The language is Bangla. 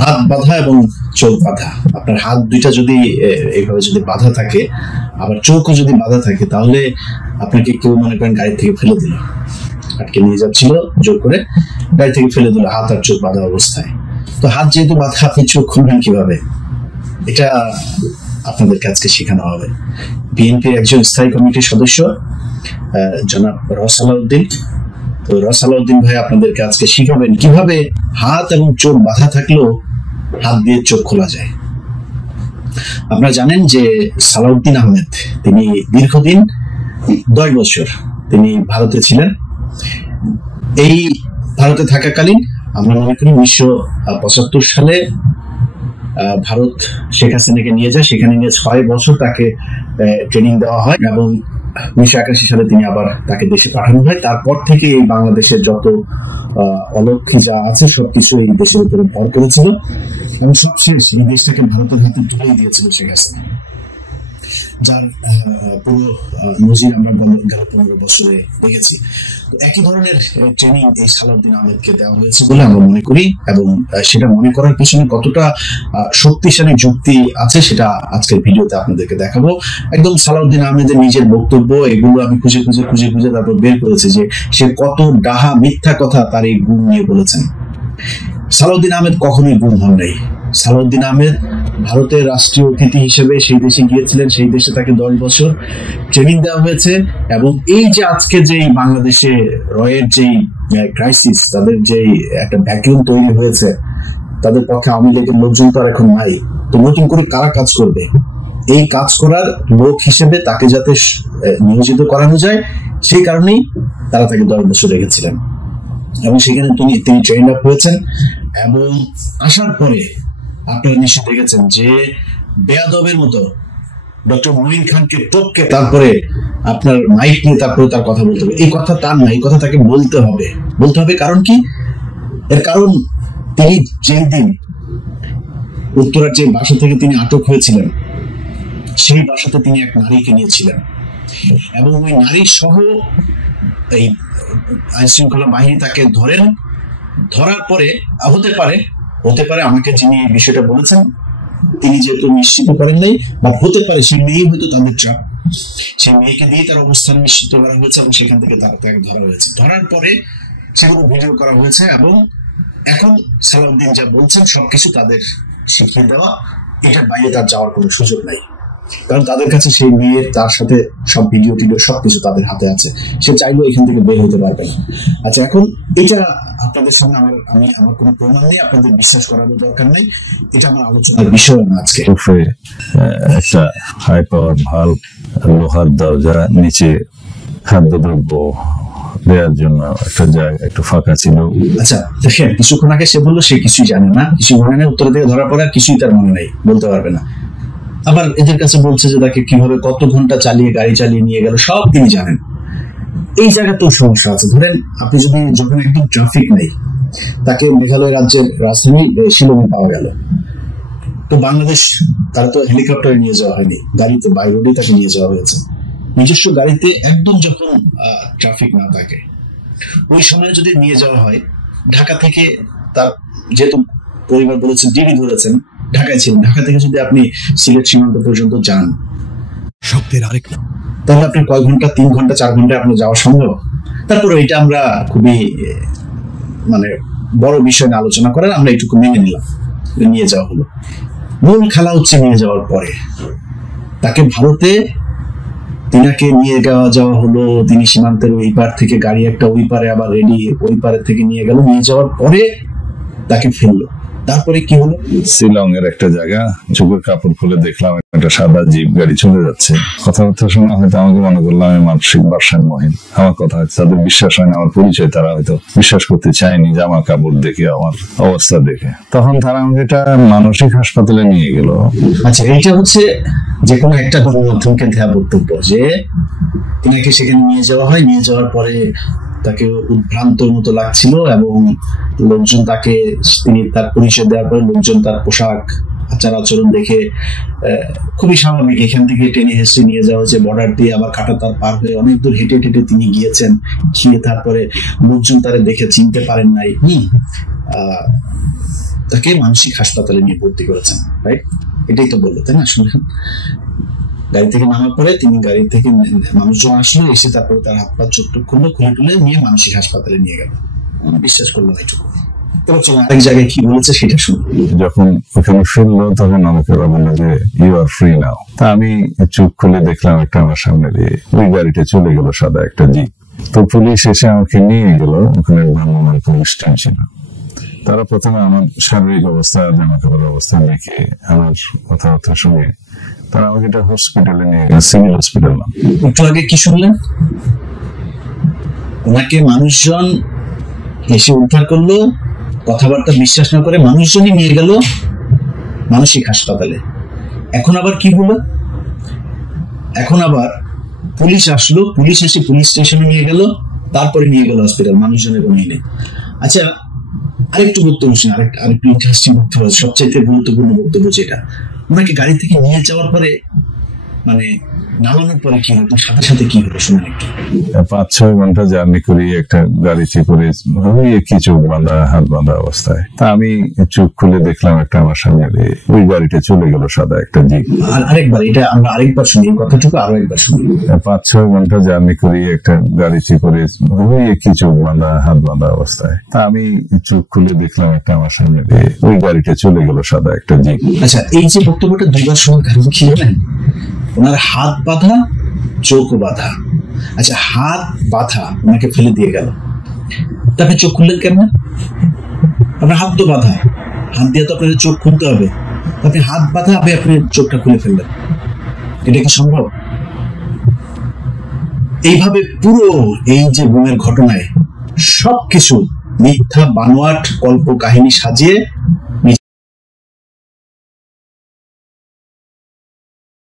হাত বাঁধা এবং চোখ বাঁধা, আপনার হাত দুইটা যদি এইভাবে যদি বাঁধা থাকে, আবার চোখও যদি বাঁধা থাকে, তাহলে আপনাকে কেউ মনে করেন গাড়ি থেকে ফেলে দিল, আটকে নিয়ে যাচ্ছিল জোর করে, গাড়ি থেকে ফেলে দিল হাত আর চোখ বাঁধা অবস্থায়। তো হাত যেহেতু বাঁধা, আপনি চোখ খুলবেন কিভাবে? এটা আপনাদেরকে আজকে শেখানো হবে। বিএনপির একজন স্থায়ী কমিটির সদস্য জনাব রসালাউদ্দিন, তো রসালাউদ্দিন ভাই আপনাদেরকে আজকে শিখাবেন কিভাবে হাত এবং চোখ বাঁধা থাকলেও হাত দিয়ে চোখ খোলা যায়। আপনারা জানেন যে সালাউদ্দিন আহমেদ তিনি দীর্ঘদিন 10 বছর তিনি ভারতে ছিলেন। এই ভারতে থাকাকালীন আমরা মনে করি 1975 সালে ভারত শেখ হাসিনাকে নিয়ে যায়, সেখানে নিয়ে 6 বছর তাকে ট্রেনিং দেওয়া হয় এবং 1981 সালে তিনি আবার তাকে দেশে পাঠানো হয়। তারপর থেকে এই বাংলাদেশের যত অলক্ষী যা আছে সবকিছু এই দেশের উপরে ভর করেছিল এবং সবশেষ এই দেশটাকে ভারতের হাতে তুলে দিয়েছিল শেখ হাসিনা, যার পুরো নজির আমরা গত 15 বছরে দেখেছি। তো একই ধরনের ট্রেনিং এই সালাউদ্দিন আহমেদকে দেওয়া হয়েছে বলে আমরা মনে করি, এবং সেটা মনে করার পিছনে কতটা শক্তিশালী যুক্তি আছে সেটা আজকের ভিডিওতে আপনাদেরকে দেখাবো। একদম সালাউদ্দিন আহমেদের নিজের বক্তব্য, এগুলো আমি খুঁজে তারপর বের করেছি যে সে কত ডাহা মিথ্যা কথা তার এই গুণ নিয়ে বলেছেন। সালাউদ্দিন আহমেদ কখনোই গুম হন নাই। সালাউদ্দিন আহমেদ ভারতের রাষ্ট্রীয় অতিথি হিসেবে সেই দেশে গিয়েছিলেন, সেই দেশে তাকে 10 বছর ট্রেনিং দেওয়া হয়েছে। এবং এই যে আজকে যে বাংলাদেশে রয়ের যে ক্রাইসিস, তাদের যে একটা ভ্যাকুয়াম তৈরি হয়েছে, তাদের পক্ষে আওয়ামী লীগের লোকজন তো আর এখন নাই, তো নতুন করে কারা কাজ করবে? এই কাজ করার লোক হিসেবে তাকে যাতে নিয়োজিত করানো যায়, সেই কারণেই তারা তাকে 10 বছর রেখেছিলেন এবং সেখানে তিনি ট্রেন আপ হয়েছেন। এবং আসার পরে আপনারা নিশ্চয় দেখেছেন যে বেয়াদবের মতো ডক্টর মঈন খানকে টপকে তারপরে আপনার মাইক নিয়ে তারপরে তার কথা বলতে হবে। এই কথা তার না, এই কথা তাকে বলতে হবে। কারণ কি? এর কারণ তিনি যেই দিন উত্তরার যে বাসা থেকে তিনি আটক হয়েছিলেন, সেই বাসাতে তিনি এক নারীকে নিয়েছিলেন এবং ওই নারী সহ এই আইন শৃঙ্খলা বাহিনী তাকে ধরার পরে হতে পারে আমাকে যিনি এই বিষয়টা বলেছেন তিনি যেহেতু নিশ্চিত করেন নাই, বা হতে পারে সেই মেয়ে হয়তো তাদের চাপ, সেই মেয়েকে দিয়ে তার অবস্থান নিশ্চিত করা হয়েছে এবং সেখান থেকে তাকে ধরা হয়েছে। ধরার পরে সেগুলো ভিডিও করা হয়েছে এবং এখন সালাউদ্দিন যা বলছেন সবকিছু তাদের শিখিয়ে দেওয়া, এটার বাইরে তার যাওয়ার কোনো সুযোগ নাই, কারণ তাদের কাছে সেই মেয়ের তার সাথে সব ভিডিও সবকিছু তাদের হাতে আছে, সে চাইলেও এখান থেকে বের হতে পারবে না। আচ্ছা, এখন এটা আপনাদের সামনে আমার কোনো প্রমাণ নেই, আপনাদের বিশ্বাস করানোর দরকার নাই, এটা আমার আলোচনার বিষয় না আজকে। একটা হাই পাওয়ার ভাল্ব, লোহার দরজা, নিচে খাদ্যদ্রব্য দেওয়ার জন্য একটা জায়গা একটু ফাঁকা ছিল। আচ্ছা দেখেন, কিছুক্ষণ আগে সে বললো সে কিছুই জানে না, কিছু মনে নেই, উত্তর থেকে ধরার পরে কিছুই তার মনে নেই, বলতে পারবে না। আবার এদের কাছে বলছে যে তাকে কিভাবে কত ঘন্টা গাড়ি চালিয়ে নিয়ে গেল সব তিনি জানেন। এই জায়গাতেও সমস্যা আছে। ধরেন আপনি যখন একদম ট্রাফিক নেই, তাকে মেঘালয় রাজ্যের রাজধানী শিলংয়ে পাওয়া গেল, তো বাংলাদেশ তারা তো হেলিকপ্টারে নিয়ে যাওয়া হয়নি, গাড়িতে বাই রোডে তাকে নিয়ে যাওয়া হয়েছে, নিজস্ব গাড়িতে একদম যখন ট্রাফিক না থাকে ওই সময় যদি নিয়ে যাওয়া হয়, ঢাকা থেকে তার যেহেতু পরিবার বলেছেন ডিবি ধরেছেন, ঢাকায় ছিলেন, ঢাকা থেকে যদি আপনি সিলেট সীমান্ত পর্যন্ত যান, শব্দের আরেক নাম, তাহলে আপনার কয় ঘন্টা, 3 ঘন্টা 4 ঘন্টায় আপনার যাওয়া সম্ভব? তারপরে এটা আমরা খুবই বড় বিষয় নিয়ে আলোচনা করার আমরা একটু মেনে নিলাম, নিয়ে যাওয়া হলো। মূল খেলা হচ্ছে নিয়ে যাওয়ার পরে তাকে ভারতে তিনাকে নিয়ে যাওয়া হলো, তিনি সীমান্তের ওই পার থেকে গাড়ি একটা ওই পারে আবার রেডি, ওই পারে থেকে নিয়ে গেল, নিয়ে যাওয়ার পরে তাকে ফেললো। তারপরে কি হলো? শিলং এর একটা জায়গা, চোখের কাপড় খুলে দেখলাম একটা সাদা জিপ গাড়ি চলে যাচ্ছে। কথাবার্তা শোনা হয়তো আমাকে মনে করলাম আমি মানসিক ভারসাম্যহীন, আমার কথা হয়তো তাদের বিশ্বাস হয় না, আমার পরিচয় তারা হয়তো বিশ্বাস করতে চায়নি জামা কাপড় দেখে, আমার অবস্থা দেখে, তখন তারা আমাকে এটা মানসিক হাসপাতালে নিয়ে গেল। আচ্ছা, এইটা হচ্ছে যে কোনো একটা গণমাধ্যমকে দেওয়া বক্তব্য যে তিনাকে সেখানে নিয়ে যাওয়া হয়, নিয়ে যাওয়ার পরে তাকে উদ্ভ্রান্তর মতো লাগছিল এবং লোকজন তিনি তার পরিচয় দেওয়ার পরে লোকজন তার পোশাক আচার আচরণ দেখে খুবই স্বাভাবিক এখান থেকে টেনে হেসে নিয়ে যাওয়া হয়েছে, বর্ডার দিয়ে আবার কাঁটাতার পার হয়ে অনেক দূর হেঁটে তিনি গিয়েছেন, গিয়ে তারপরে লোকজন তারা দেখে চিনতে পারেন নাই, তাকে মানসিক হাসপাতালে নিয়ে ভর্তি করেছেন, রাইট? এটাই তো বললো, তাই না? শুনলেন, গাড়ি থেকে নামার পরে তিনি গাড়ি থেকে মানুষজন আসলো, এসে তারপরে তার হাত পা চোখ টোক খুলে টুলে নিয়ে মানসিক হাসপাতালে নিয়ে গেল। বিশ্বাস করলাম এটুকু। তবে চলো আরেক জায়গায় কি বলেছে সেটা শুনুন। যখন ওখানে শুনলো তখন আমাকে ওরা বললো যে ইউ আর ফ্রি নাও। তা আমি চোখ খুলে দেখলাম একটা আমার সামনে দিয়ে ওই গাড়িটা চলে গেল, সাদা একটা জিপ। তো পুলিশ এসে আমাকে নিয়ে গেল, ওখানে ভ্রাম্যমাণ পুলিশ টিম ছিল। তারা প্রথমে আমার শারীরিক অবস্থা, জামা কাপড় অবস্থা দেখে, আমার কথাবার্তা শুনে তারা আমাকে একটা হসপিটালে নিয়ে গেল, সিভিল হসপিটাল। একটু আগে কি শুনলেন? ওনাকে মানুষজন এসে উদ্ধার করলো, কথাবার্তা বিশ্বাস না করে মানুষজনই নিয়ে গেল মানসিক হাসপাতালে। এখন আবার কি হলো? এখন আবার পুলিশ আসলো, পুলিশ এসে পুলিশ স্টেশনে নিয়ে গেল, তারপরে নিয়ে গেল হসপিটাল মানুষজনের কোনো নেই। আচ্ছা, আরেকটু বক্তব্য শুনে, আরেকটু ইন্টারেস্টিং বক্তব্য, সবচাইতে গুরুত্বপূর্ণ বক্তব্য যেটা, ওনাকে গাড়ি থেকে নিয়ে যাওয়ার পরে মানে নামানোর পরে কি হলো, সাথে সাথে কি হলো শুনুন একটু। 5-6 ঘন্টা জার্নি করি একটা গাড়িতে করে, কি চোখ বাঁধা হাত বাঁধা অবস্থায়। তা আমি চোখ খুলে দেখলাম একটা আমার সামনে ওই গাড়িটা চলে গেল, সাদা একটা জিপ। আর আরেকবার এটা আমরা আরেকবার শুনি, কথাটুকু আরো একবার শুনি। 5-6 ঘন্টা জার্নি করি একটা গাড়িতে করে, কি চোখ বাঁধা হাত বাঁধা অবস্থায়। তা আমি চোখ খুলে দেখলাম একটা আমার সামনে ওই গাড়িটা চলে গেল, সাদা একটা জিপ। আচ্ছা, এই যে বক্তব্যটা দুইবার শোনার কারণ কি জানেন? ওনার হাত বাঁধা, চোখ বাঁধা। আচ্ছা, হাত বাঁধা, ওনাকে ফেলে দিয়ে গেল, তারপরে চোখ খুললেন কেমন? আপনার হাত তো বাঁধা, হাত দিয়ে তো আপনার চোখ খুলতে হবে, আপনি হাত বাঁধা আপনি চোখটা খুলে ফেললেন, এটা কি সম্ভব? এইভাবে পুরো এই যে গুমের ঘটনায় সবকিছু মিথ্যা বানোয়াট কল্প কাহিনী সাজিয়ে